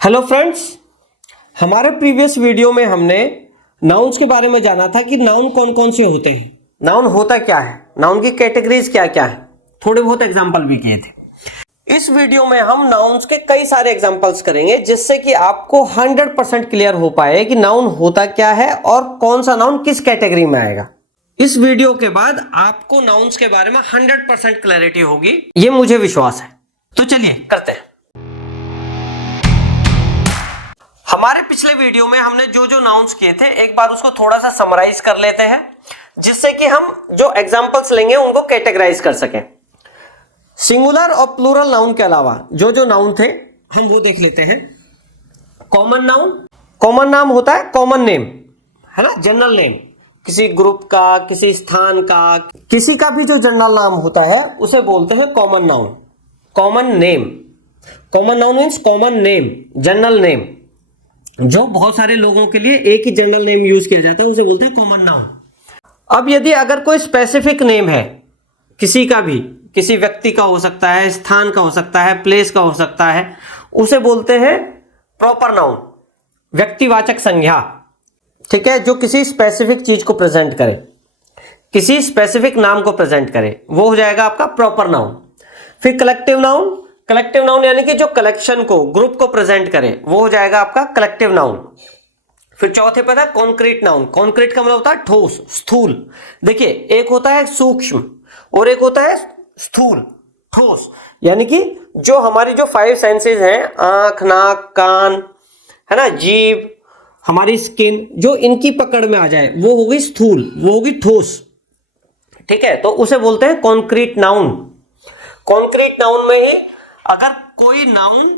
Hello friends, हमारे previous video में हमने नाउन्स के बारे में जाना था कि नाउन कौन कौन से होते हैं, नाउन होता क्या है, नाउन की कैटेगरीज क्या क्या है, थोड़े बहुत एग्जांपल भी किए थे। इस वीडियो में हम नाउन्स के कई सारे एग्जांपल्स करेंगे जिससे कि आपको 100% क्लियर हो पाए कि नाउन होता क्या है और कौन सा नाउन किस कैटेगरी में आएगा। इस वीडियो के बाद आपको नाउन्स के बारे में 100% क्लैरिटी होगी, ये मुझे विश्वास है। तो चलिए करते हैं। हमारे पिछले वीडियो में हमने जो जो नाउन्स किए थे एक बार उसको थोड़ा सा समराइज कर लेते हैं जिससे कि हम जो एग्जांपल्स लेंगे उनको कैटेगराइज कर सकें। सिंगुलर और प्लूरल नाउन के अलावा जो जो नाउन थे हम वो देख लेते हैं। कॉमन नाउन, कॉमन नाम होता है कॉमन नेम, है ना, जनरल नेम, किसी ग्रुप का, किसी स्थान का, किसी का भी जो जनरल नाम होता है उसे बोलते हैं common noun. Common name, common noun means common name, general name, जो बहुत सारे लोगों के लिए एक ही जनरल नेम यूज किया जाता है उसे बोलते हैं कॉमन नाउन। अब यदि अगर कोई स्पेसिफिक नेम है किसी का भी, किसी व्यक्ति का हो सकता है, स्थान का हो सकता है, प्लेस का हो सकता है, उसे बोलते हैं प्रॉपर नाउन, व्यक्तिवाचक संज्ञा। ठीक है, जो किसी स्पेसिफिक चीज को प्रेजेंट करे, किसी स्पेसिफिक नाम को प्रेजेंट करे, वो हो जाएगा आपका प्रॉपर नाउन। फिर कलेक्टिव नाउन, कलेक्टिव नाउन यानी कि जो कलेक्शन को, ग्रुप को प्रेजेंट करे, वो हो जाएगा आपका कलेक्टिव नाउन। फिर चौथे पे था कॉन्क्रीट नाउन। कॉन्क्रीट का मतलब होता है ठोस, स्थूल। देखिए, एक होता है सूक्ष्म और एक होता है स्थूल, ठोस, यानी कि जो हमारी जो 5 सेंसेस हैं, आंख, नाक, कान, है ना, जीभ, हमारी स्किन, जो इनकी पकड़ में आ जाए वो होगी स्थूल, वो होगी ठोस। ठीक है, तो उसे बोलते हैं कॉन्क्रीट नाउन। कॉन्क्रीट नाउन में ही अगर कोई नाउन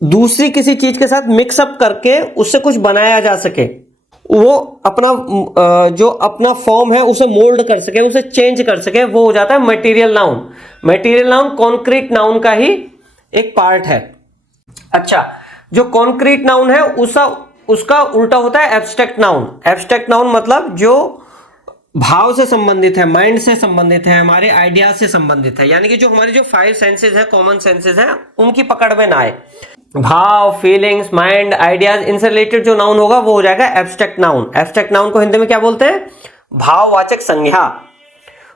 दूसरी किसी चीज के साथ मिक्सअप करके उससे कुछ बनाया जा सके, वो अपना जो अपना फॉर्म है उसे मोल्ड कर सके, उसे चेंज कर सके, वो हो जाता है material noun. Material noun concrete noun का ही एक पार्ट है। अच्छा, जो कॉन्क्रीट नाउन है उसका उल्टा होता है एब्स्ट्रैक्ट नाउन। एब्स्ट्रैक्ट नाउन मतलब जो भाव से संबंधित है, माइंड से संबंधित है, हमारे आइडिया से संबंधित है, यानी कि जो हमारी जो 5 सेंसेस है, कॉमन सेंसेस हैं, उनकी पकड़ में ना आए। भाव, फीलिंग्स, माइंड, आइडियाज, इनसे रिलेटेड जो नाउन होगा वो हो जाएगा एब्स्ट्रैक्ट नाउन। एब्स्ट्रैक्ट नाउन को हिंदी में क्या बोलते हैं? भाववाचक संज्ञा।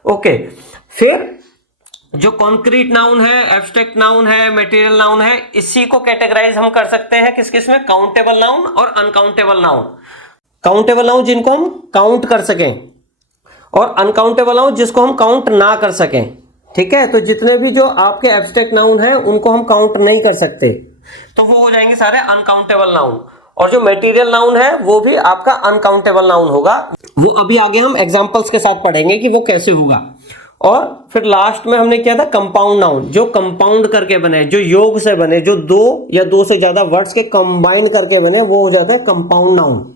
ओके, फिर जो कॉन्क्रीट नाउन है, एब्स्ट्रैक्ट नाउन है, मटेरियल नाउन है, इसी को कैटेगराइज हम कर सकते हैं किस किस में? काउंटेबल नाउन और अनकाउंटेबल नाउन। काउंटेबल नाउन जिनको हम काउंट कर सकें और अनकाउंटेबल नाउन जिसको हम काउंट ना कर सकें। ठीक है, तो जितने भी जो आपके एब्स्ट्रैक्ट नाउन हैं उनको हम काउंट नहीं कर सकते, तो वो हो जाएंगे सारे अनकाउंटेबल नाउन। और जो मटेरियल नाउन है वो भी आपका अनकाउंटेबल नाउन होगा। वो अभी आगे हम एग्जांपल्स के साथ पढ़ेंगे कि वो कैसे होगा। और फिर लास्ट में हमने किया था कंपाउंड नाउन, जो कंपाउंड करके बने, जो योग से बने, जो 2 या 2 से ज्यादा वर्ड्स के कंबाइन करके बने, वो हो जाता है कंपाउंड नाउन।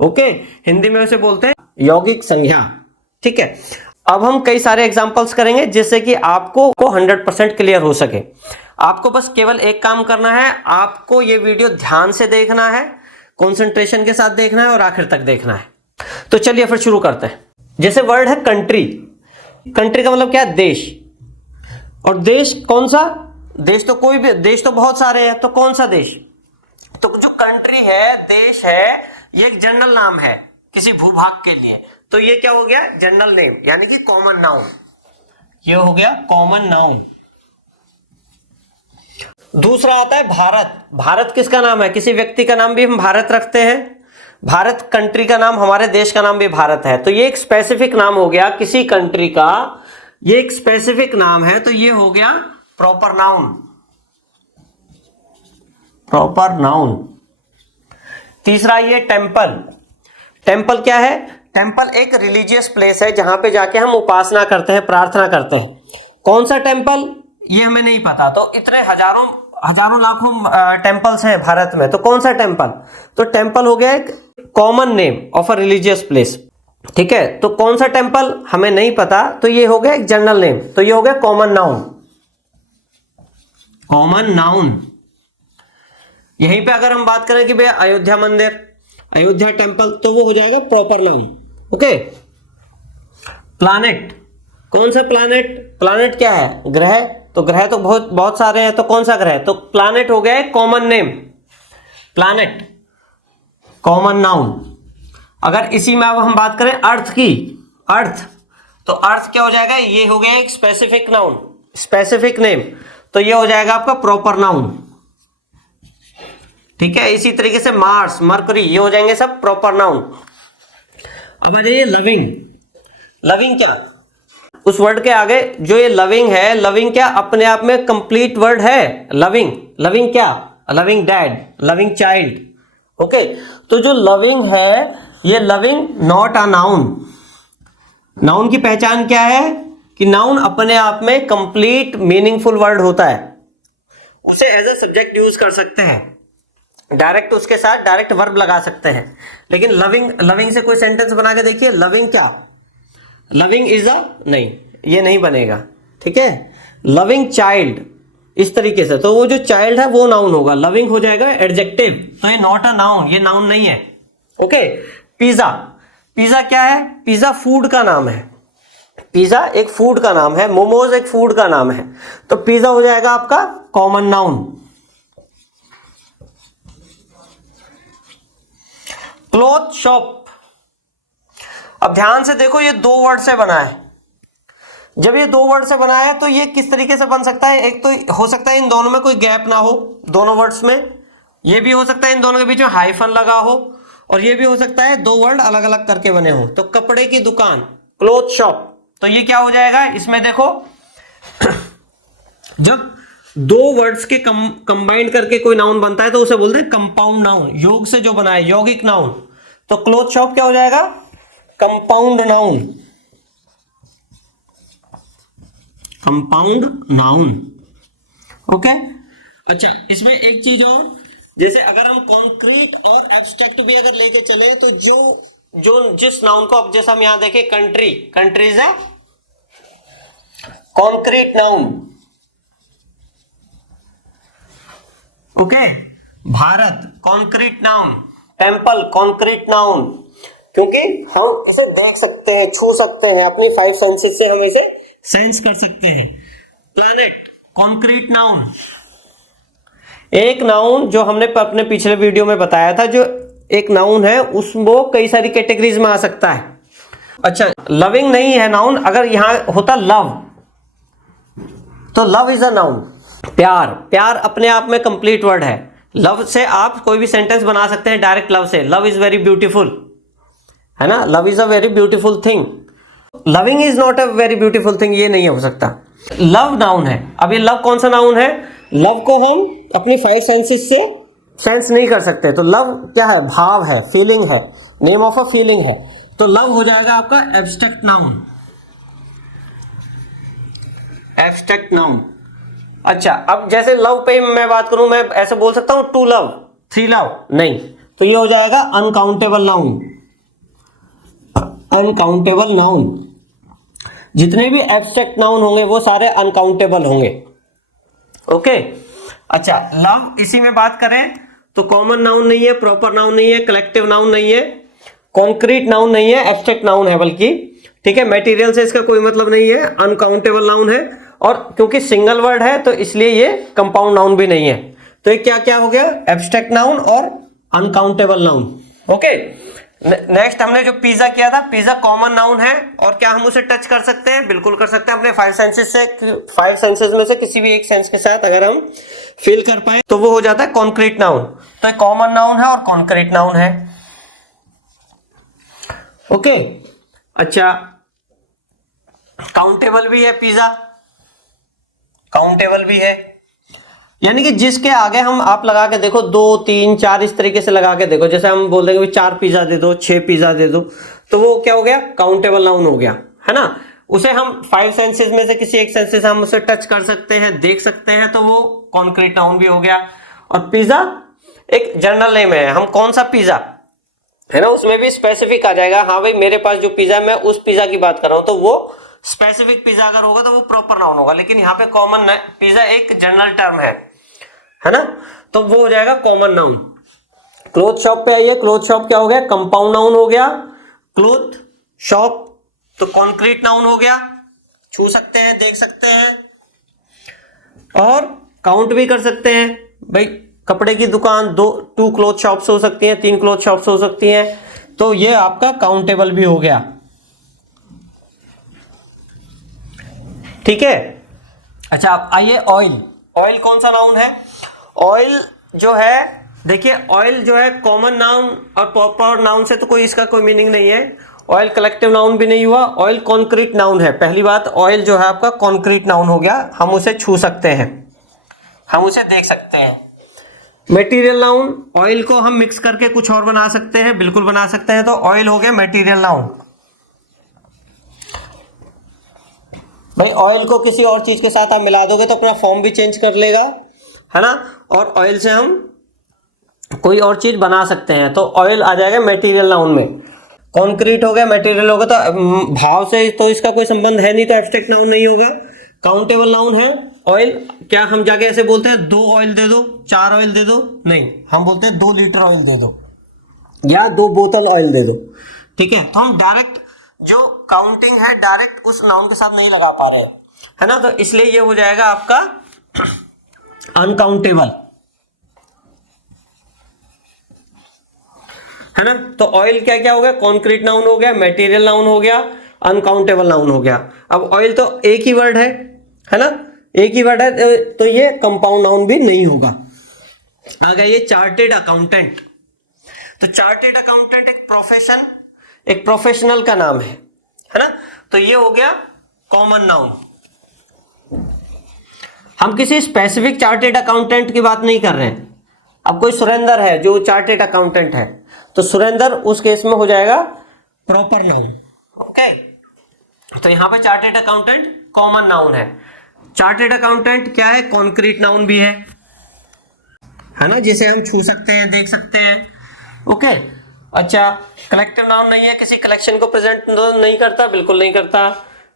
ओके, हिंदी में उसे बोलते हैं यौगिक संज्ञा। ठीक है, अब हम कई सारे एग्जांपल्स करेंगे जिससे कि आपको 100% क्लियर हो सके। आपको बस केवल एक काम करना है, आपको ये वीडियो ध्यान से देखना है, कंसंट्रेशन के साथ देखना है और आखिर तक देखना है। तो चलिए फिर शुरू करते हैं। जैसे वर्ड है कंट्री। कंट्री का मतलब क्या है? देश। और देश कौन सा? देश तो कोई भी, देश तो बहुत सारे हैं, तो कौन सा देश? तो जो कंट्री है, देश है, ये एक जनरल नाम है किसी भूभाग के लिए, तो ये क्या हो गया? जनरल नेम, यानी कि कॉमन नाउन। ये हो गया कॉमन नाउन। दूसरा आता है भारत। भारत किसका नाम है? किसी व्यक्ति का नाम भी हम भारत रखते हैं। भारत कंट्री का नाम, हमारे देश का नाम भी भारत है, तो ये एक स्पेसिफिक नाम हो गया किसी कंट्री का, ये एक स्पेसिफिक नाम है, तो ये हो गया प्रॉपर नाउन। Proper noun. तीसरा ये टेम्पल। टेम्पल क्या है? टेम्पल एक रिलीजियस प्लेस है जहां पे जाके हम उपासना करते हैं, प्रार्थना करते हैं। कौन सा टेम्पल? ये हमें नहीं पता, तो इतने हजारों लाखों टेम्पल्स हैं भारत में, तो कौन सा टेम्पल? तो टेम्पल हो गया एक common name of a religious place. ठीक है, तो कौन सा टेम्पल हमें नहीं पता, तो ये हो गया एक जनरल नेम, तो ये हो गया कॉमन नाउन। Common noun. यहीं पे अगर हम बात करें कि भैया अयोध्या मंदिर, अयोध्या टेम्पल, तो वो हो जाएगा प्रॉपर नाउन। ओके। प्लैनेट। कौन सा प्लैनेट? प्लैनेट क्या है? ग्रह। तो ग्रह तो बहुत सारे हैं, तो कौन सा ग्रह? तो प्लैनेट हो गया common name, planet common noun. अगर इसी में अब हम बात करें अर्थ की, अर्थ, तो अर्थ क्या हो जाएगा, ये हो गया एक स्पेसिफिक नाउन, स्पेसिफिक नेम, तो ये हो जाएगा आपका प्रॉपर नाउन। ठीक है, इसी तरीके से मार्स, मरकरी, ये हो जाएंगे सब प्रॉपर नाउन। अब आ जाइए लविंग। लविंग क्या, उस वर्ड के आगे जो ये लविंग है, लविंग क्या अपने आप में कंप्लीट वर्ड है। लविंग, लविंग क्या, loving dad, loving child. Okay, तो जो लविंग है, ये loving not a noun. Noun की पहचान क्या है कि नाउन अपने आप में कंप्लीट मीनिंगफुल वर्ड होता है, उसे एज अ सब्जेक्ट यूज कर सकते हैं, डायरेक्ट उसके साथ डायरेक्ट वर्ब लगा सकते हैं। लेकिन लविंग, लविंग से कोई सेंटेंस बना के देखिए, लविंग क्या, लविंग इज अ, नहीं, ये नहीं बनेगा। ठीक है, लविंग चाइल्ड, इस तरीके से, तो वो जो चाइल्ड है वो नाउन होगा, लविंग हो जाएगा एडजेक्टिव, तो ये नॉट अ नाउन, ये नाउन नहीं है। ओके, पिज्जा, पिज्जा क्या है, पिज्जा फूड का नाम है, पिज्जा एक फूड का नाम है, मोमोज एक फूड का नाम है, तो पिज्जा हो जाएगा आपका कॉमन नाउन। क्लॉथ शॉप, अब ध्यान से देखो, ये दो वर्ड से बना है। जब ये दो वर्ड से बना है तो ये किस तरीके से बन सकता है, एक तो हो सकता है इन दोनों में कोई गैप ना हो, दोनों वर्ड्स में, ये भी हो सकता है इन दोनों के बीच में हाइफन लगा हो, और ये भी हो सकता है दो वर्ड अलग अलग करके बने हो। तो कपड़े की दुकान, क्लॉथ शॉप, तो ये क्या हो जाएगा, इसमें देखो जब दो वर्ड्स के कंबाइंड करके कोई नाउन बनता है तो उसे बोलते हैं कंपाउंड नाउन, योग से जो बना है, यौगिक नाउन। तो क्लॉथ शॉप क्या हो जाएगा, compound noun, compound noun. Okay, अच्छा, इसमें एक चीज और, जैसे अगर हम कॉन्क्रीट और एब्स्ट्रैक्ट भी अगर लेके चले तो जो जो जिस नाउन को, अब जैसे हम यहां देखें country, country is a concrete noun. Okay, Bharat concrete noun, temple concrete noun, क्योंकि हम इसे देख सकते हैं, छू सकते हैं, अपनी फाइव सेंसेस से हम इसे सेंस कर सकते हैं। प्लैनेट कॉन्क्रीट नाउन, एक नाउन जो हमने अपने पिछले वीडियो में बताया था, जो एक नाउन है उस वो कई सारी कैटेगरीज में आ सकता है। अच्छा, लविंग नहीं है नाउन, अगर यहां होता लव, तो लव इज अ नाउन। प्यार, प्यार अपने आप में कंप्लीट वर्ड है, लव से आप कोई भी सेंटेंस बना सकते हैं डायरेक्ट लव से, लव इज वेरी ब्यूटीफुल, है ना, love is a very beautiful thing. Loving is not a very beautiful thing, ये नहीं हो सकता। लव नाउन है, अब ये लव कौन सा नाउन है, लव को हम अपनी फाइव सेंसेस से सेंस नहीं कर सकते, तो लव क्या है, भाव है, फीलिंग है, नेम ऑफ अ फीलिंग है, तो लव हो जाएगा आपका एब्स्ट्रैक्ट नाउन, एब्स्ट्रैक्ट नाउन। अच्छा, अब जैसे लव पे मैं बात करूं, मैं ऐसे बोल सकता हूं टू लव, थ्री लव, नहीं, तो ये हो जाएगा अनकाउंटेबल नाउन, अनकाउंटेबल नाउन। जितने भी एब्स्ट्रैक्ट नाउन होंगे वो सारे अनकाउंटेबल होंगे। ओके, अच्छा, लव इसी में बात करें तो कॉमन नाउन नहीं है, प्रॉपर नाउन नहीं है, कलेक्टिव नाउन नहीं है, कॉन्क्रीट नाउन नहीं है, एब्स्ट्रैक्ट नाउन है बल्कि। ठीक है, मटेरियल से इसका कोई मतलब नहीं है, अनकाउंटेबल नाउन है, और क्योंकि सिंगल वर्ड है तो इसलिए ये कंपाउंड नाउन भी नहीं है। तो ये क्या क्या हो गया, एब्स्ट्रैक्ट नाउन और अनकाउंटेबल नाउन। ओके, नेक्स्ट हमने जो पिज्जा किया था, पिज्जा कॉमन नाउन है, और क्या हम उसे टच कर सकते हैं, बिल्कुल कर सकते हैं, अपने फाइव सेंसेस से, फाइव सेंसेस में से किसी भी एक सेंस के साथ अगर हम फील कर पाए तो वो हो जाता है कॉन्क्रीट नाउन। तो कॉमन नाउन है और कॉन्क्रीट नाउन है। ओके, अच्छा, काउंटेबल भी है पिज्जा, काउंटेबल भी है, यानी कि जिसके आगे हम आप लगा के देखो, 2 3 4 इस तरीके से लगा के देखो, जैसे हम बोल देंगे 4 पिज्जा दे दो, 6 पिज्जा दे दो, तो वो क्या हो गया, काउंटेबल नाउन हो गया, है ना। उसे हम फाइव सेंसेस में से किसी एक सेंसेस हम उसे टच कर सकते हैं, देख सकते हैं, तो वो कॉन्क्रीट नाउन भी हो गया। और पिज्जा एक जनरल नेम है, हम कौन सा पिज्जा, है ना, उसमें भी स्पेसिफिक आ जाएगा, हाँ भाई मेरे पास जो पिज्जा, मैं उस पिज्जा की बात कर रहा हूं, तो वो स्पेसिफिक पिज्जा अगर होगा तो वो प्रॉपर नाउन होगा। लेकिन यहाँ पे कॉमन पिज्जा एक जनरल टर्म है ना, तो वो हो जाएगा कॉमन नाउन। क्लोथ शॉप पे आइए, क्लोथ शॉप क्या हो गया, कंपाउंड नाउन हो गया। क्लोथ शॉप तो कॉन्क्रीट नाउन हो गया, छू सकते हैं, देख सकते हैं, और काउंट भी कर सकते हैं भाई, कपड़े की दुकान, 2 क्लॉथ शॉप्स हो सकती हैं, 3 क्लॉथ शॉप्स हो सकती हैं। तो ये आपका काउंटेबल भी हो गया। ठीक है। अच्छा अब आइए ऑयल। ऑयल कौन सा नाउन है? ऑयल जो है, देखिए ऑयल जो है कॉमन नाउन और प्रॉपर नाउन से तो कोई इसका कोई मीनिंग नहीं है। ऑयल कलेक्टिव नाउन भी नहीं हुआ। ऑयल कॉन्क्रीट नाउन है। पहली बात, ऑयल जो है आपका कॉन्क्रीट नाउन हो गया, हम उसे छू सकते हैं, हम उसे देख सकते हैं। मटेरियल नाउन, ऑयल को हम मिक्स करके कुछ और बना सकते हैं, बिल्कुल बना सकते हैं, तो ऑयल हो गया मटेरियल नाउन। भाई ऑयल को किसी और चीज के साथ आप मिला दोगे तो अपना फॉर्म भी चेंज कर लेगा, है ना। और ऑयल से हम कोई और चीज बना सकते हैं, तो ऑयल आ जाएगा मटेरियल नाउन में। कंक्रीट हो गया, मटेरियल होगा, तो भाव से तो इसका कोई संबंध है नहीं, तो एब्स्ट्रैक्ट नाउन नहीं होगा। काउंटेबल नाउन है ऑयल। क्या हम जाके ऐसे बोलते हैं 2 ऑयल दे दो, 4 ऑयल दे दो? नहीं, हम बोलते हैं 2 लीटर ऑयल दे दो या 2 बोतल ऑयल दे दो। ठीक है, तो हम डायरेक्ट जो काउंटिंग है डायरेक्ट उस नाउन के साथ नहीं लगा पा रहे हैं, है ना। तो इसलिए ये हो जाएगा आपका अनकाउंटेबल, है ना। तो ऑयल क्या क्या हो गया? कॉन्क्रीट नाउन हो गया, मटेरियल नाउन हो गया, अनकाउंटेबल नाउन हो गया। अब ऑयल तो एक ही वर्ड है ना, एक ही वर्ड है, तो ये कंपाउंड नाउन भी नहीं होगा। आ गया ये चार्टेड अकाउंटेंट। तो चार्टेड अकाउंटेंट एक प्रोफेशन, एक प्रोफेशनल का नाम है ना। तो ये हो गया कॉमन नाउन। हम किसी स्पेसिफिक चार्टेड अकाउंटेंट की बात नहीं कर रहे हैं। अब कोई सुरेंद्र है जो चार्टेड अकाउंटेंट है, तो सुरेंद्र उस केस में हो जाएगा प्रॉपर नाउन। ओके, तो यहां पे चार्टेड अकाउंटेंट कॉमन नाउन है। चार्टेड अकाउंटेंट क्या है? कॉन्क्रीट नाउन भी है ना, जिसे हम छू सकते हैं, देख सकते हैं। ओके, अच्छा कलेक्टिव नाउन नहीं है, किसी कलेक्शन को प्रेजेंट नहीं करता, बिल्कुल नहीं करता।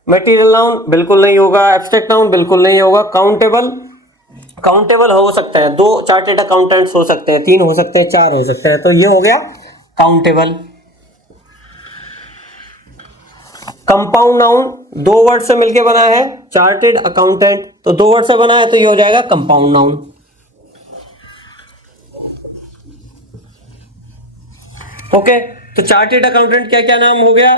मटेरियल नाउन बिल्कुल नहीं होगा। एब्स्ट्रैक्ट नाउन बिल्कुल नहीं होगा। काउंटेबल हो सकता है, 2 चार्टेड अकाउंटेंट्स हो सकते हैं, 3 हो सकते हैं, 4 हो सकते हैं, तो ये हो गया काउंटेबल। कंपाउंड नाउन 2 वर्ड से मिलकर बना है, चार्टेड अकाउंटेंट, तो 2 वर्ड से बना है, तो ये हो जाएगा कंपाउंड नाउन। ओके, तो चार्टेड अकाउंटेंट क्या क्या नाम हो गया?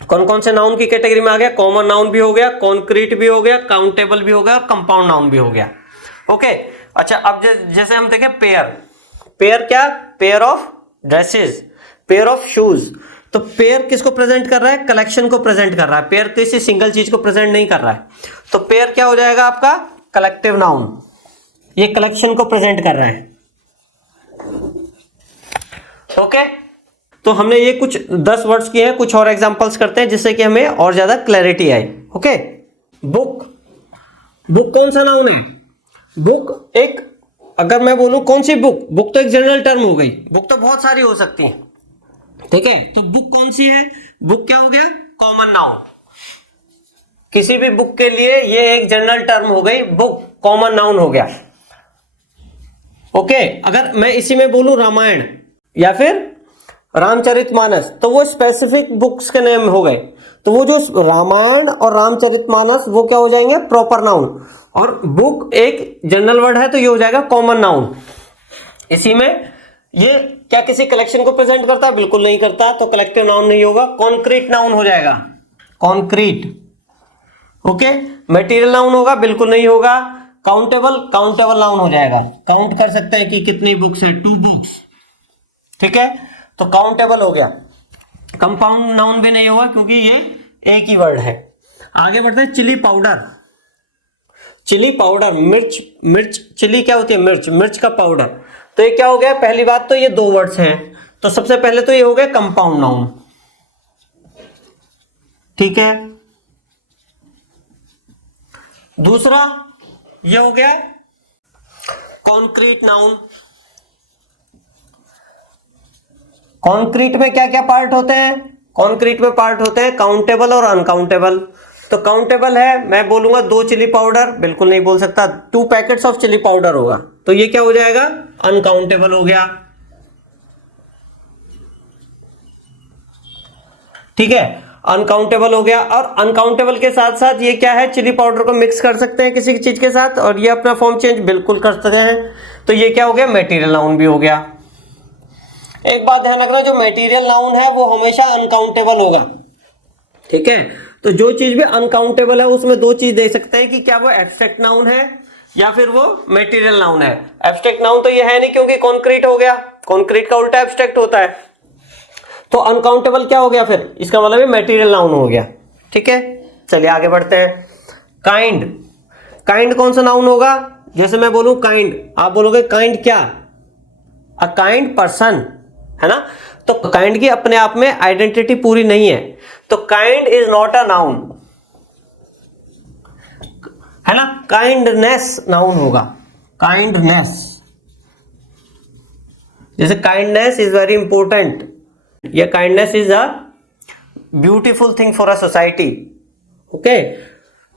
कौन कौन से नाउन की कैटेगरी में आ गया? कॉमन नाउन भी हो गया, कॉन्क्रीट भी हो गया, काउंटेबल भी हो गया, और कंपाउंड नाउन भी हो गया। ओके, अच्छा अब जैसे हम देखें पेयर क्या? Pair of dresses, pair of shoes. तो पेयर किसको प्रेजेंट कर रहा है? कलेक्शन को प्रेजेंट कर रहा है। पेयर किसी सिंगल चीज को प्रेजेंट नहीं कर रहा है। तो पेयर क्या हो जाएगा आपका? Collective noun. ये कलेक्शन को प्रेजेंट कर रहा है। ओके, तो हमने ये कुछ 10 वर्ड्स किए हैं, कुछ और एग्जांपल्स करते हैं जिससे कि हमें और ज्यादा क्लैरिटी आए। ओके, बुक कौन सा नाउन है? बुक एक, अगर मैं बोलूं कौन सी बुक, बुक तो एक जनरल टर्म हो गई, बुक तो बहुत सारी हो सकती है। ठीक है, तो बुक कौन सी है? बुक क्या हो गया? Common noun. किसी भी बुक के लिए ये एक जनरल टर्म हो गई, बुक कॉमन नाउन हो गया। ओके, अगर मैं इसी में बोलूं रामायण या फिर रामचरितमानस, तो वो स्पेसिफिक बुक्स के नेम हो गए। तो वो जो रामायण और रामचरितमानस वो क्या हो जाएंगे? Proper noun. और बुक एक जनरल वर्ड है, तो ये हो जाएगा कॉमन नाउन। इसी में ये क्या किसी कलेक्शन को प्रेजेंट करता है? बिल्कुल नहीं करता, तो कलेक्टिव नाउन नहीं होगा। कॉन्क्रीट नाउन हो जाएगा, कॉन्क्रीट। ओके, मटेरियल नाउन होगा? बिल्कुल नहीं होगा। काउंटेबल नाउन हो जाएगा। काउंट कर सकते हैं कि कितनी बुक्स है, 2 बुक्स। ठीक है, तो काउंटेबल हो गया। कंपाउंड नाउन भी नहीं होगा क्योंकि ये एक ही वर्ड है। आगे बढ़ते हैं, चिली पाउडर। चिली पाउडर, मिर्च चिली क्या होती है? मिर्च का पाउडर। तो ये क्या हो गया? पहली बात तो ये 2 वर्ड्स हैं, तो सबसे पहले तो ये हो गया कंपाउंड नाउन। ठीक है, दूसरा ये हो गया कॉन्क्रीट नाउन। कॉन्क्रीट में क्या क्या पार्ट होते हैं? कॉन्क्रीट में पार्ट होते हैं काउंटेबल और अनकाउंटेबल। तो काउंटेबल है, मैं बोलूंगा 2 चिली पाउडर, बिल्कुल नहीं बोल सकता, 2 पैकेट्स ऑफ चिली पाउडर होगा, तो ये क्या हो जाएगा? अनकाउंटेबल हो गया। ठीक है, अनकाउंटेबल हो गया। और अनकाउंटेबल के साथ साथ ये क्या है? चिली पाउडर को मिक्स कर सकते हैं किसी चीज के साथ और ये अपना फॉर्म चेंज बिल्कुल कर सकते हैं। तो ये क्या हो गया, मटेरियल नाउन भी हो गया। एक बात ध्यान रखना, जो मटेरियल नाउन है वो हमेशा अनकाउंटेबल होगा, ठीक है। तो जो चीज भी अनकाउंटेबल है उसमें दो चीज देख सकते हैं कि क्या वो एब्स्ट्रैक्ट नाउन है या फिर वो मटेरियल नाउन है। एब्स्ट्रैक्ट नाउन तो ये है नहीं क्योंकि कॉन्क्रीट हो गया, कॉन्क्रीट का उल्टा एब्स्ट्रैक्ट होता है। तो अनकाउंटेबल क्या हो गया फिर, इसका मतलब मटेरियल नाउन हो गया, ठीक है। चलिए आगे बढ़ते हैं। काइंड, काइंड कौन सा नाउन होगा, जैसे मैं बोलूं काइंड, आप बोलोगे काइंड क्या, अ काइंड पर्सन, है ना। तो काइंड की अपने आप में आइडेंटिटी पूरी नहीं है, तो kind is not a noun, है ना। काइंडनेस नाउन होगा, काइंडनेस, जैसे काइंडनेस इज वेरी इंपॉर्टेंट, या kindness is a beautiful thing for a society, okay.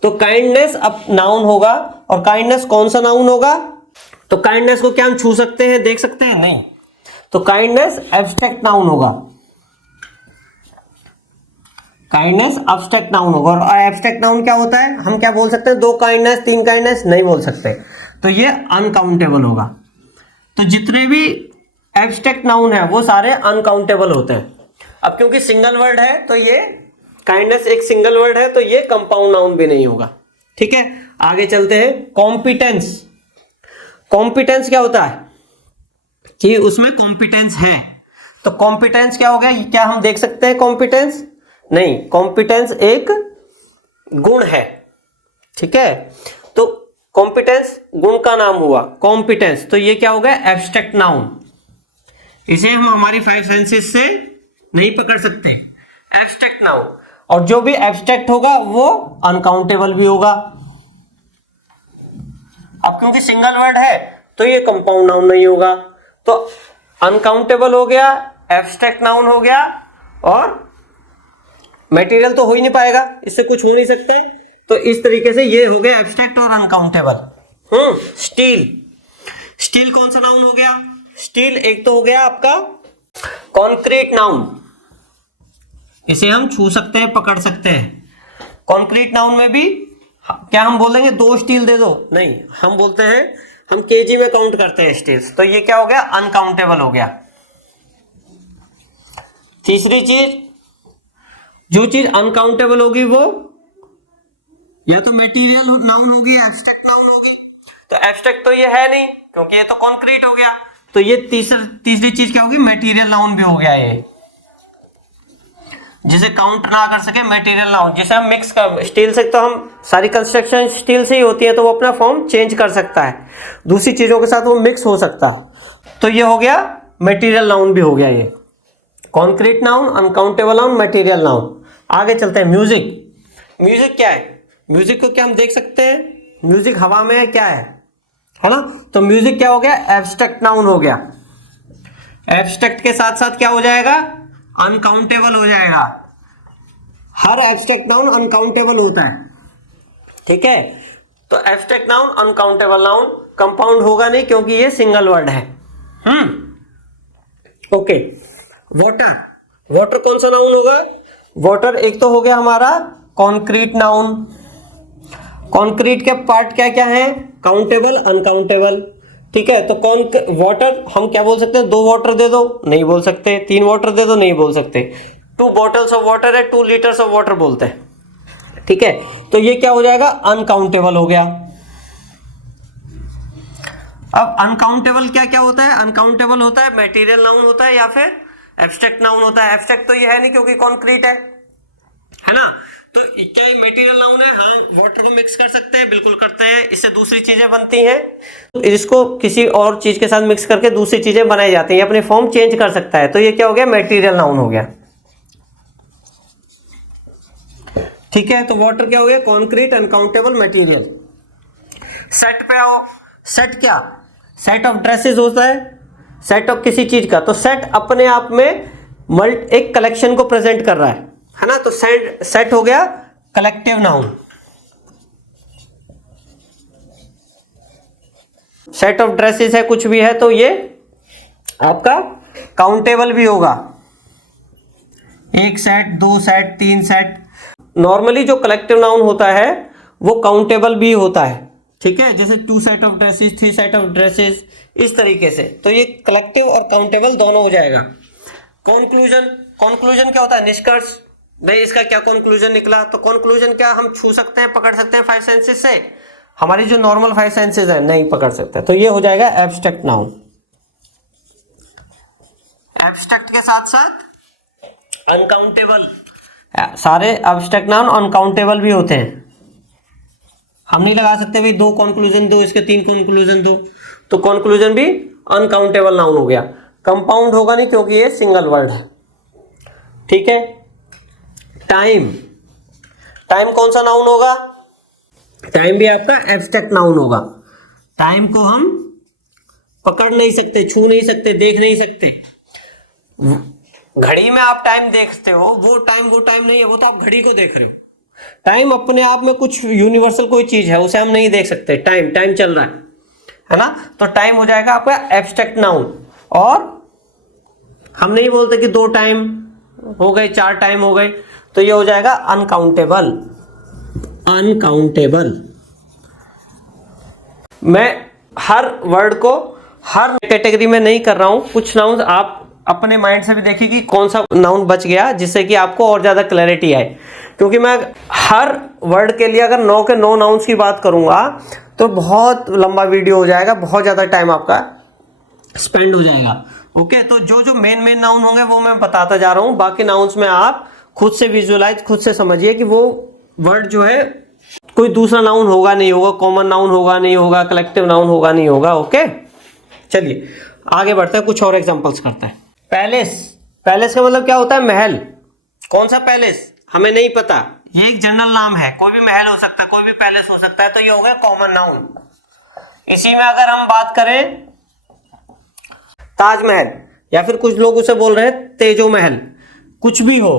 तो काइंडनेस अब नाउन होगा, और काइंडनेस कौन सा नाउन होगा, तो काइंडनेस को क्या हम छू सकते हैं, देख सकते हैं, नहीं। तो काइंडनेस एब्स्ट्रैक्ट नाउन होगा, काइंडनेस एब्स्ट्रैक्ट नाउन होगा। और एब्स्ट्रैक्ट नाउन क्या होता है, हम क्या बोल सकते हैं, 2 काइंडनेस 3 काइंडनेस नहीं बोल सकते, तो ये अनकाउंटेबल होगा। तो जितने भी एब्स्ट्रैक्ट नाउन है वो सारे अनकाउंटेबल होते हैं। अब क्योंकि सिंगल वर्ड है तो ये काइंडनेस एक सिंगल वर्ड है, तो ये कंपाउंड नाउन भी नहीं होगा, ठीक है। आगे चलते हैं। कॉम्पिटेंस, कॉम्पिटेंस क्या होता है कि उसमें कॉम्पिटेंस है, तो कॉम्पिटेंस क्या हो गया, क्या हम देख सकते हैं कॉम्पिटेंस, नहीं। कॉम्पिटेंस एक गुण है, ठीक है। तो कॉम्पिटेंस गुण का नाम हुआ कॉम्पिटेंस, तो ये क्या हो गया, एब्स्ट्रैक्ट नाउन। इसे हम हमारी 5 सेंसेस से नहीं पकड़ सकते, एब्स्ट्रैक्ट नाउन। और जो भी एब्स्ट्रैक्ट होगा वो अनकाउंटेबल भी होगा। अब क्योंकि सिंगल वर्ड है तो ये कंपाउंड नाउन नहीं होगा, तो अनकाउंटेबल हो गया, एब्स्ट्रैक्ट नाउन हो गया, और मटेरियल तो हो ही नहीं पाएगा, इससे कुछ हो नहीं सकते। तो इस तरीके से ये हो गया एब्स्ट्रैक्ट और अनकाउंटेबल। स्टील, स्टील कौन सा नाउन हो गया, स्टील एक तो हो गया आपका कॉन्क्रीट नाउन, इसे हम छू सकते हैं, पकड़ सकते हैं। कॉन्क्रीट नाउन में भी क्या हम बोलेंगे 2 स्टील दे दो, नहीं, हम बोलते हैं हम केजी में काउंट करते हैं स्टील्स, तो ये क्या हो गया, अनकाउंटेबल हो गया। तीसरी चीज, जो चीज अनकाउंटेबल होगी वो या तो मटेरियल नाउन होगी, एब्स्ट्रैक्ट नाउन होगी। तो एब्स्ट्रैक्ट तो ये है नहीं क्योंकि ये तो कॉन्क्रीट हो गया, तो ये तीसरी चीज क्या होगी, मटेरियल नाउन भी हो गया, ये जिसे काउंट ना कर सके मटेरियल नाउन, जिसे हम मिक्स कर, स्टील से तो हम सारी कंस्ट्रक्शन स्टील से ही होती है, तो वो अपना फॉर्म चेंज कर सकता है, दूसरी चीजों के साथ वो मिक्स हो सकता है। तो ये हो गया मटेरियल नाउन भी हो गया, ये concrete noun, uncountable noun, material noun. आगे चलते हैं। म्यूजिक, म्यूजिक क्या है, म्यूजिक को क्या हम देख सकते हैं, म्यूजिक हवा में है, क्या है ना। तो म्यूजिक क्या हो गया, एब्स्ट्रैक्ट नाउन हो गया। एब्स्ट्रैक्ट के साथ साथ क्या हो जाएगा, अनकाउंटेबल हो जाएगा। हर एब्स्ट्रैक्ट नाउन अनकाउंटेबल होता है, ठीक है। तो abstract noun, uncountable noun, compound होगा नहीं क्योंकि ये सिंगल वर्ड है। ओके। वाटर, वाटर कौन सा नाउन होगा, वाटर एक तो हो गया हमारा कॉन्क्रीट नाउन। कॉन्क्रीट के पार्ट क्या क्या है, काउंटेबल, अनकाउंटेबल, ठीक है। तो वाटर हम क्या बोल सकते हैं, 2 वाटर दे दो, नहीं बोल सकते। 3 वाटर दे दो, नहीं बोल सकते। 2 बॉटल्स ऑफ वाटर है, 2 लीटर्स ऑफ वाटर बोलते हैं, ठीक है। तो ये क्या हो जाएगा, अनकाउंटेबल हो गया। अब अनकाउंटेबल क्या क्या होता है, अनकाउंटेबल होता है मटेरियल नाउन होता है या फिर एब्स्ट्रैक्ट नाउन होता है। एब्स्ट्रैक्ट तो ये है नहीं क्योंकि कॉन्क्रीट है ना। तो क्या ये मटेरियल नाउन है, हाँ वाटर को मिक्स कर सकते हैं, बिल्कुल करते हैं, इससे दूसरी चीजें बनती हैं। इसको किसी और चीज के साथ मिक्स करके दूसरी चीजें बनाई जाती हैं, अपनी फॉर्म चेंज कर सकता है। तो ये क्या हो गया, मटेरियल नाउन हो गया, ठीक है। तो वाटर क्या हो गया, कॉन्क्रीट, अनकाउंटेबल, मटेरियल। सेट पे आओ। सेट क्या, सेट ऑफ ड्रेसेस होता है, सेट ऑफ किसी चीज का। तो सेट अपने आप में एक कलेक्शन को प्रेजेंट कर रहा है ना। तो सेट हो गया collective noun. Set of dresses है, कुछ भी है, तो ये आपका काउंटेबल भी होगा। 1 सेट, 2 सेट, 3 सेट। नॉर्मली जो कलेक्टिव नाउन होता है वो काउंटेबल भी होता है, ठीक है, जैसे 2 set of dresses, 3 set of dresses, इस तरीके से। तो ये कलेक्टिव और काउंटेबल दोनों हो जाएगा। कंक्लूजन, कंक्लूजन क्या होता है? निष्कर्ष। भाई इसका क्या कंक्लूजन निकला? तो कंक्लूजन क्या हम छू सकते हैं, पकड़ सकते हैं 5 सेंसेस से? हमारी जो नॉर्मल 5 सेंसेस है नहीं पकड़ सकते। तो ये हो जाएगा एब्स्ट्रैक्ट नाउन। एब्स्ट्रैक्ट के साथ साथ अनकाउंटेबल, सारे एब्स्ट्रैक्ट नाउन अनकाउंटेबल भी होते हैं। हम नहीं लगा सकते भाई 2 कंक्लूजन दो, इसके 3 कंक्लूजन दो, तो कंक्लूजन भी अनकाउंटेबल नाउन हो गया। कंपाउंड होगा नहीं क्योंकि ये सिंगल वर्ड है। ठीक है। टाइम, टाइम कौन सा नाउन होगा? टाइम भी आपका एब्स्ट्रैक्ट नाउन होगा। टाइम को हम पकड़ नहीं सकते, छू नहीं सकते, देख नहीं सकते। घड़ी में आप टाइम देखते हो, वो टाइम नहीं है, वो तो आप घड़ी को देख रहे हो। टाइम अपने आप में कुछ यूनिवर्सल कोई चीज है, उसे हम नहीं देख सकते। टाइम चल रहा है ना? तो टाइम हो जाएगा आपका एब्स्ट्रैक्ट नाउन। और हम नहीं बोलते कि 2 टाइम हो गए, 4 टाइम हो गए, तो ये हो जाएगा अनकाउंटेबल। अनकाउंटेबल। मैं हर वर्ड को हर कैटेगरी में नहीं कर रहा हूं, कुछ नाउन आप अपने माइंड से भी देखिए कि कौन सा नाउन बच गया, जिससे कि आपको और ज्यादा क्लैरिटी आए। क्योंकि मैं हर वर्ड के लिए अगर 9 के 9 नाउन्स की बात करूंगा तो बहुत लंबा वीडियो हो जाएगा, बहुत ज्यादा टाइम आपका स्पेंड हो जाएगा। ओके, तो जो मेन नाउन होंगे वो मैं बताता जा रहा हूं। बाकी नाउन्स में आप खुद से विजुअलाइज, खुद से समझिए कि वो वर्ड जो है कोई दूसरा नाउन होगा नहीं होगा, कॉमन नाउन होगा नहीं होगा, कलेक्टिव नाउन होगा नहीं होगा। ओके, चलिए आगे बढ़ते हैं, कुछ और एग्जांपल्स करते हैं। पैलेस, पैलेस का मतलब क्या होता है? महल। कौन सा पैलेस हमें नहीं पता, ये एक जनरल नाम है। कोई भी महल हो सकता है, कोई भी पैलेस हो सकता है, तो ये हो गया कॉमन नाउन। इसी में अगर हम बात करें ताजमहल, या फिर कुछ लोग उसे बोल रहे हैं तेजो महल, कुछ भी हो,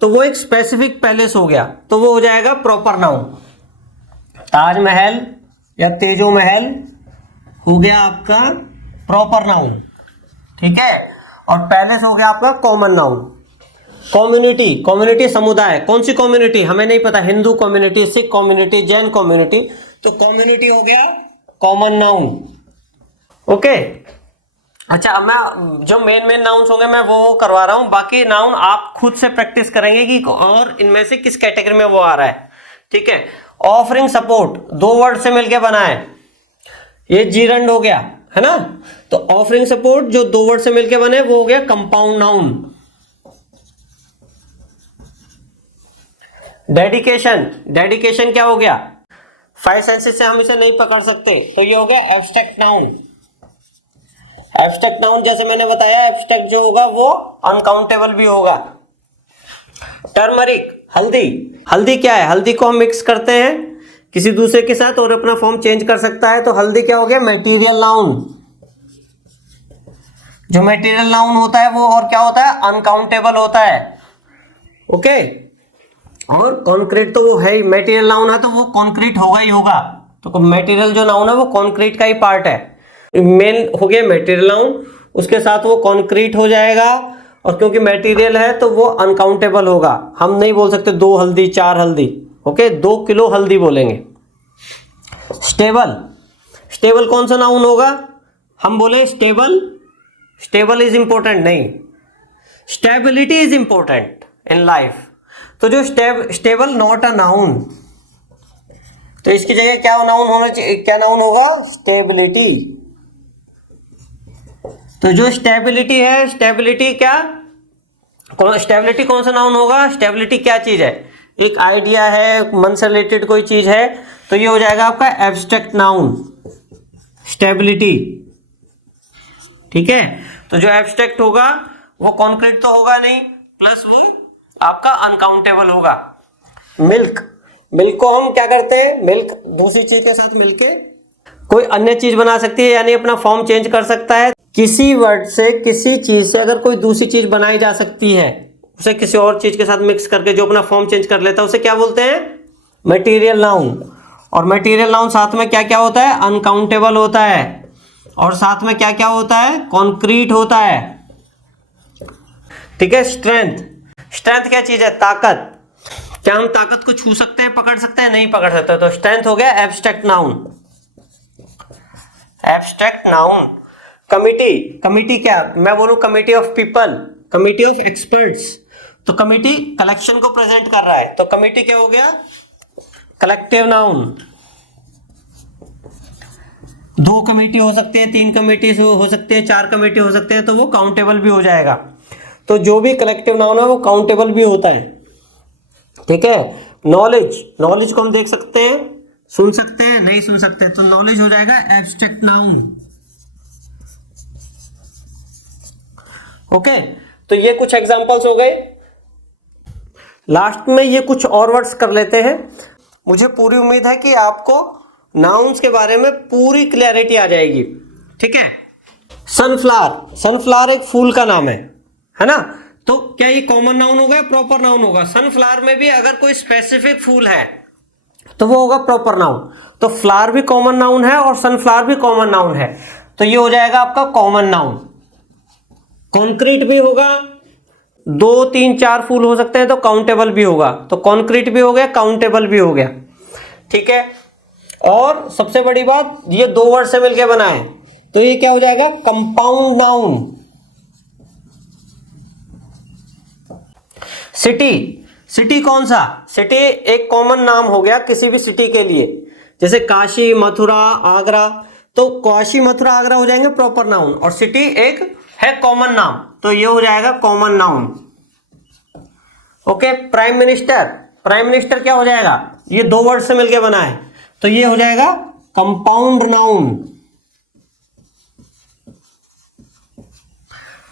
तो वो एक स्पेसिफिक पैलेस हो गया, तो वो हो जाएगा प्रॉपर नाउन। ताजमहल या तेजो महल हो गया आपका प्रॉपर नाउन। ठीक है। और पैलेस हो गया आपका कॉमन नाउन। कम्युनिटी, कम्युनिटी समुदाय, कौन सी कम्युनिटी हमें नहीं पता, Hindu community, Sikh community, Jain community, तो कम्युनिटी हो गया कॉमन नाउन। ओके, अच्छा अब मैं जो मेन नाउन्स होंगे मैं वो करवा रहा हूं, बाकी नाउन आप खुद से प्रैक्टिस करेंगे कि और इनमें से किस कैटेगरी में वो आ रहा है। ठीक है। ऑफरिंग सपोर्ट 2 वर्ड से मिलके बना है, ये जीरंड हो गया है ना। तो ऑफरिंग सपोर्ट जो 2 वर्ड से मिलके बने वो हो गया कंपाउंड नाउन। डेडिकेशन, डेडिकेशन क्या हो गया? 5 सेंसेस से हम इसे नहीं पकड़ सकते, तो ये हो गया एब्स्ट्रैक्ट नाउन। एब्स्ट्रैक्ट नाउन जैसे मैंने बताया, एब्स्ट्रैक्ट जो होगा वो अनकाउंटेबल भी होगा। टर्मरिक, हल्दी, हल्दी क्या है? हल्दी को हम मिक्स करते हैं किसी दूसरे के साथ और अपना फॉर्म चेंज कर सकता है, तो हल्दी क्या हो गया? Material noun. जो मटेरियल नाउन होता है वो और क्या होता है? अनकाउंटेबल होता है। ओके। और कॉन्क्रीट तो वो है ही, मटेरियल नाउन है तो वो कॉन्क्रीट होगा ही होगा, तो मटेरियल जो नाउन है वो कॉन्क्रीट का ही पार्ट है। मेन हो गया मटेरियल नाउन, उसके साथ वो कॉन्क्रीट हो जाएगा, और क्योंकि मटेरियल है तो वो अनकाउंटेबल होगा। हम नहीं बोल सकते 2 हल्दी 4 हल्दी, ओके, 2 किलो हल्दी बोलेंगे। स्टेबल, स्टेबल कौन सा नाउन होगा? हम बोले स्टेबल, स्टेबल इज इंपॉर्टेंट नहीं, stability is important in life. तो जो स्टेबल नॉट अ नाउन, तो इसकी जगह क्या नाउन होना चाहिए? क्या नाउन होगा? स्टेबिलिटी। तो जो स्टेबिलिटी है, स्टेबिलिटी क्या, स्टेबिलिटी कौन सा नाउन होगा? स्टेबिलिटी क्या चीज है? एक आइडिया है, मन से रिलेटेड कोई चीज है, तो ये हो जाएगा आपका एब्स्ट्रैक्ट नाउन, स्टेबिलिटी। ठीक है। तो जो एब्स्ट्रैक्ट होगा वो कॉन्क्रीट तो होगा नहीं, प्लस वो आपका अनकाउंटेबल होगा। मिल्क, मिल्क को हम क्या करते हैं? मिल्क दूसरी चीज के साथ मिलके कोई अन्य चीज बना सकती है, यानी अपना फॉर्म चेंज कर सकता है। किसी वर्ड से, किसी चीज से अगर कोई दूसरी चीज बनाई जा सकती है, उसे किसी और चीज के साथ मिक्स करके जो अपना फॉर्म चेंज कर लेता है, उसे क्या बोलते हैं? Material noun. और मटेरियल नाउन साथ में क्या क्या होता है? अनकाउंटेबल होता है, और साथ में क्या क्या होता है? कॉन्क्रीट होता है। ठीक है। स्ट्रेंथ, स्ट्रेंथ क्या चीज है? ताकत। क्या हम ताकत को छू सकते हैं, पकड़ सकते हैं? नहीं पकड़ सकते, तो स्ट्रेंथ हो गया abstract noun. Abstract noun. Committee, committee क्या, मैं बोलूं committee of people, committee of experts, तो कमिटी कलेक्शन को प्रेजेंट कर रहा है, तो कमिटी क्या हो गया, कलेक्टिव नाउन। दो कमेटी हो सकते हैं, तीन कमेटी हो सकते हैं, चार कमेटी हो सकते हैं, तो वो काउंटेबल भी हो जाएगा। तो जो भी कलेक्टिव नाउन है वो काउंटेबल भी होता है, ठीक है। नॉलेज, नॉलेज को हम देख सकते हैं, सुन सकते हैं, नहीं सुन सकते, तो नॉलेज हो जाएगा एब्स्ट्रैक्ट नाउन। ओके, तो ये कुछ एग्जांपल्स हो गए। लास्ट में ये कुछ और वर्ड्स कर लेते हैं। मुझे पूरी उम्मीद है कि आपको नाउन्स के बारे में पूरी क्लैरिटी आ जाएगी, ठीक है। सनफ्लावर, सनफ्लावर एक फूल का नाम है ना, तो क्या ये कॉमन नाउन होगा या प्रॉपर नाउन होगा? सनफ्लावर में भी अगर कोई स्पेसिफिक फूल है तो वो होगा प्रॉपर नाउन। तो फ्लावर भी कॉमन नाउन है और सनफ्लावर भी कॉमन नाउन है, तो ये हो जाएगा आपका कॉमन नाउन। कॉन्क्रीट भी होगा, 2, 3, 4 फूल हो सकते हैं तो काउंटेबल भी होगा, तो कॉन्क्रीट भी हो गया, काउंटेबल भी हो गया, ठीक है। और सबसे बड़ी बात, ये दो वर्ड से मिलकर बना है, तो ये क्या हो जाएगा, कंपाउंड नाउन। सिटी, सिटी कौन सा, सिटी एक कॉमन नाम हो गया किसी भी सिटी के लिए, जैसे काशी, मथुरा, आगरा, तो काशी, मथुरा, आगरा हो जाएंगे प्रॉपर नाउन, और सिटी एक है कॉमन नाम, तो ये हो जाएगा common noun. Okay, prime minister, prime minister क्या हो जाएगा, ये दो वर्ड से मिलकर बना है, तो ये हो जाएगा कंपाउंड नाउन।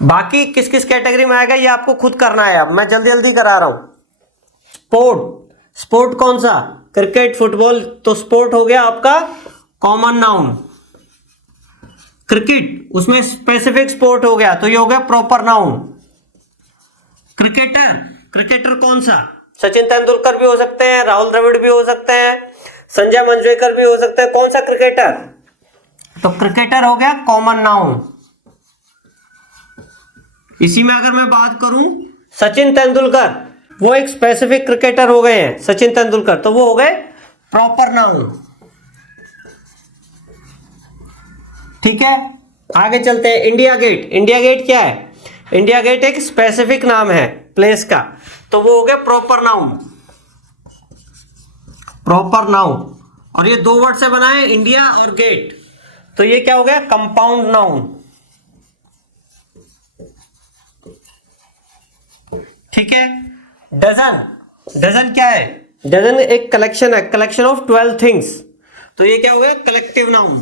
बाकी किस किस कैटेगरी में आएगा ये आपको खुद करना है, अब मैं जल्दी जल्दी करा रहा हूं। स्पोर्ट, स्पोर्ट कौन सा, क्रिकेट, फुटबॉल, तो स्पोर्ट हो गया आपका कॉमन नाउन। क्रिकेट, उसमें स्पेसिफिक स्पोर्ट हो गया, तो ये हो गया प्रॉपर नाउन। क्रिकेटर, क्रिकेटर कौन सा, सचिन तेंदुलकर भी हो सकते हैं, राहुल द्रविड़ भी हो सकते हैं, संजय मंजरेकर भी हो सकते हैं, कौन सा क्रिकेटर, तो क्रिकेटर हो गया कॉमन नाउन। इसी में अगर मैं बात करूं सचिन तेंदुलकर, वो एक स्पेसिफिक क्रिकेटर हो गए हैं सचिन तेंदुलकर, तो वो हो गए प्रॉपर नाउन, ठीक है। आगे चलते हैं, इंडिया गेट, इंडिया गेट क्या है, इंडिया गेट एक स्पेसिफिक नाम है प्लेस का, तो वो हो गया प्रॉपर नाउन, प्रॉपर नाउन। और ये दो वर्ड से बना है, इंडिया और गेट, तो ये क्या हो गया, कंपाउंड नाउन, ठीक है। डजन, डजन क्या है, डजन एक कलेक्शन है, कलेक्शन ऑफ 12 थिंग्स, तो ये क्या हो गया, कलेक्टिव नाउन।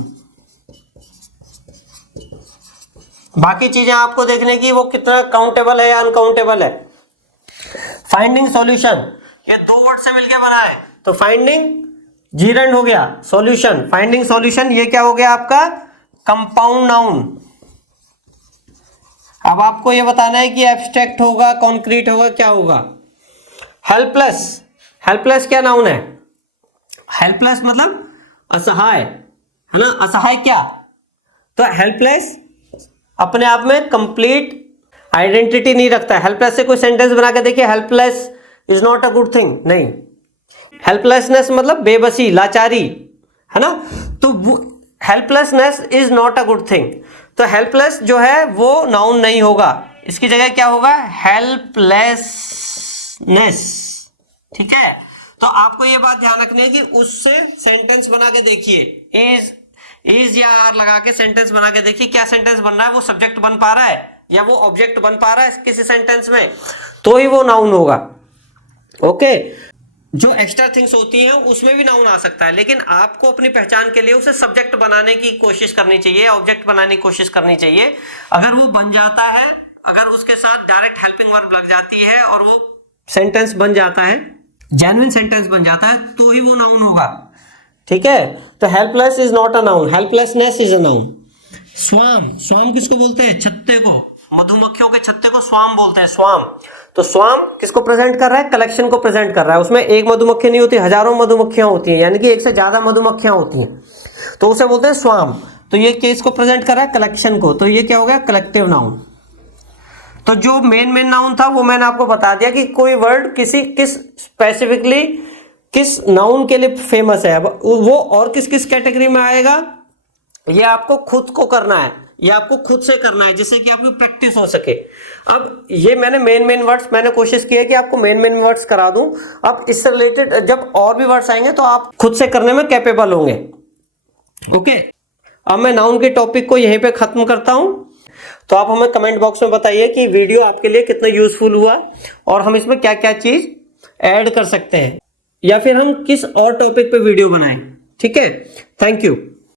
बाकी चीजें आपको देखने की वो कितना काउंटेबल है या अनकाउंटेबल है। फाइंडिंग सॉल्यूशन, ये दो वर्ड से मिलकर बना है, तो फाइंडिंग जीरेंड हो गया, सॉल्यूशन, फाइंडिंग सॉल्यूशन, ये क्या हो गया आपका कंपाउंड नाउन। अब आपको ये बताना है कि एब्स्ट्रैक्ट होगा, कॉन्क्रीट होगा, क्या होगा। हेल्पलेस, हेल्पलेस क्या नाउन है, हेल्पलेस मतलब असहाय, है ना, असहाय क्या, तो हेल्पलेस अपने आप में कंप्लीट आइडेंटिटी नहीं रखता है। हेल्पलेस से कोई सेंटेंस बना के देखिए, helpless is not a good thing, नहीं, हेल्पलेसनेस मतलब बेबसी, लाचारी, है ना, तो helplessness is not a good thing, तो हेल्पलेस जो है वो नाउन नहीं होगा, इसकी जगह क्या होगा, हेल्पलेसनेस, ठीक है। तो आपको ये बात ध्यान रखनी है कि उससे सेंटेंस बना के देखिए, इज या आर लगा के सेंटेंस बना के देखिए, क्या सेंटेंस बन रहा है, वो सब्जेक्ट बन पा रहा है या वो ऑब्जेक्ट बन पा रहा है किसी सेंटेंस में, तो ही वो नाउन होगा। ओके, जो एक्स्ट्रा थिंग्स होती हैं उसमें भी नाउन आ सकता है, लेकिन आपको अपनी पहचान के लिए उसे सब्जेक्ट बनाने की कोशिश करनी चाहिए, ऑब्जेक्ट बनाने की कोशिश करनी चाहिए। अगर वो बन जाता है, अगर उसके साथ डायरेक्ट हेल्पिंग वर्ब लग जाती है और वो सेंटेंस बन जाता है, जेन्युइन सेंटेंस बन जाता है, तो ही वो नाउन होगा, ठीक है। तो helpless is not a noun, helplessness is a noun. Swam, swam किसको बोलते हैं, छत्ते को, मधुमक्खियों के छत्ते को स्वाम बोलते हैं, स्वाम। तो स्वाम किसको प्रेजेंट कर रहा है, कलेक्शन को प्रेजेंट कर रहा है, उसमें एक मधुमक्खी नहीं होती, हजारों मधुमक्खियां होती हैं, यानी कि एक से ज्यादा मधुमक्खियां होती हैं, तो उसे बोलते हैं स्वाम। तो ये केस को प्रेजेंट कर रहा है, कलेक्शन को, तो ये क्या हो गया, कलेक्टिव नाउन। तो जो मेन नाउन था वो मैंने आपको बता दिया कि कोई वर्ड किस स्पेसिफिकली किस नाउन के लिए फेमस है, वो और किस किस कैटेगरी में आएगा, ये आपको खुद को करना है, ये आपको खुद से करना है जिससे कि आपकी प्रैक्टिस हो सके। अब ये मैंने मेन वर्ड्स मैंने कोशिश की है कि आपको मेन वर्ड्स करा दूं। अब इससे रिलेटेड जब और भी वर्ड्स आएंगे तो आप खुद से करने में कैपेबल होंगे। ओके, अब मैं नाउन के टॉपिक को यहीं पे खत्म करता हूं। तो आप हमें कमेंट बॉक्स में बताइए कि वीडियो आपके लिए कितना यूजफुल हुआ और हम इसमें क्या क्या चीज ऐड कर सकते हैं या फिर हम किस और टॉपिक पे वीडियो बनाएं। ठीक है, थैंक यू।